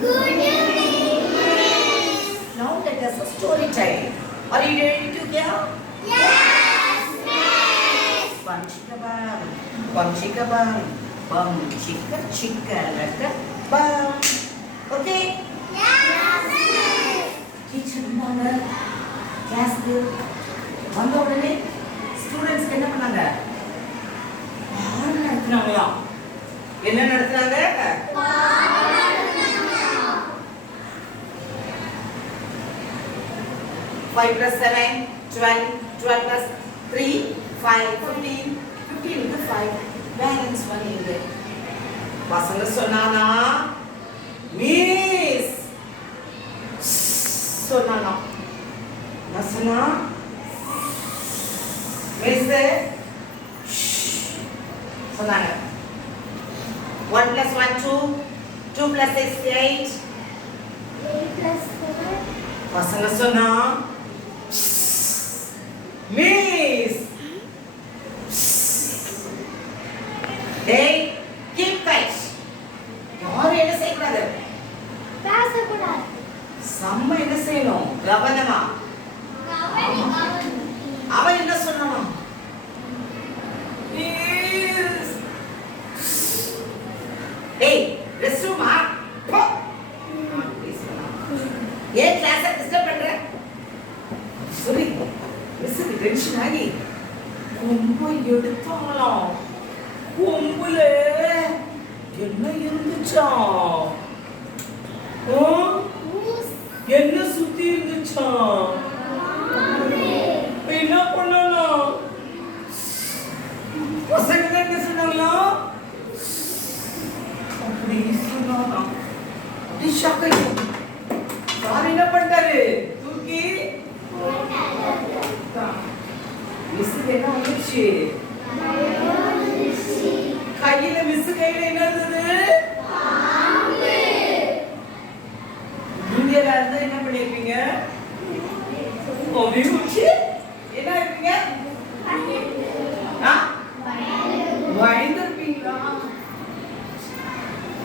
Good evening. Now let us a story time. Are you ready to hear? Yes, Miss. Bum chicka bum, bum chicka chicka laka bum. Okay? Yes, Miss. Teacher வந்தாங்க கிளாஸ்க்கு வந்த உடனே ஸ்டூடெண்ட்ஸ்க்கு என்ன பண்ணாங்க? பாடம் நடத்துனாங்களா? என்ன நடத்துனாங்க? 5 plus 7, 12, 12 plus 3, 5, 15, 15 into 5, balance 1 இங்க. பசங்க சொன்னானா மிஸ் சொன்னானா என்ன சொன்னா மிஸ் சொன்னாங்க 1 plus 1 2, 2 plus 6 8. 8 plus 4. பசங்க சொன்னா மிஸ் டேய் கீப் கைட் யாரும் என்ன செய்யக்கூடாது பேசக்கூடாது. செம்ம என்ன செய்யணும் கவனமா அவன் என்ன சொன்னானா மிஸ் டேய் ரெஸ்ட் ரூமா போ ஏன் கிளாஸை டிஸ்டர்ப் பண்ற சரி மிஸ்ஸுக்கு டென்ஷன் ஆகி ரொம்ப எடுத்தாங்களாம் கொம்புல என்ன இருந்துச்சா என்ன சுத்தி இருந்துச்சா என்ன பண்ணனா பசங்க என்ன சொன்னாங்களா அப்படி சொன்னானா அப்படி ஷாக் ஆயிடும் சார் என்ன பண்ணிட்டாரு தூக்கி மிஸ்ஸுக்கு என்ன வந்துச்சு கையில மிஸ் கையில என்ன இருந்தது நீங்க இருந்தா என்ன பண்ணிருப்பீங்க முடிச்சு என்ன இருப்பீங்க பயந்துருப்பீங்களா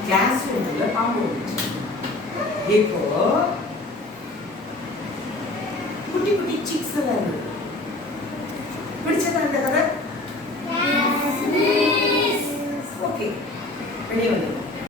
கிளாஸ் ரூம்ல பாம்பு இப்போ குட்டி குட்டி சிக்ஸ் எல்லாம் இருக்கு பிடிச்சதா இந்த கதை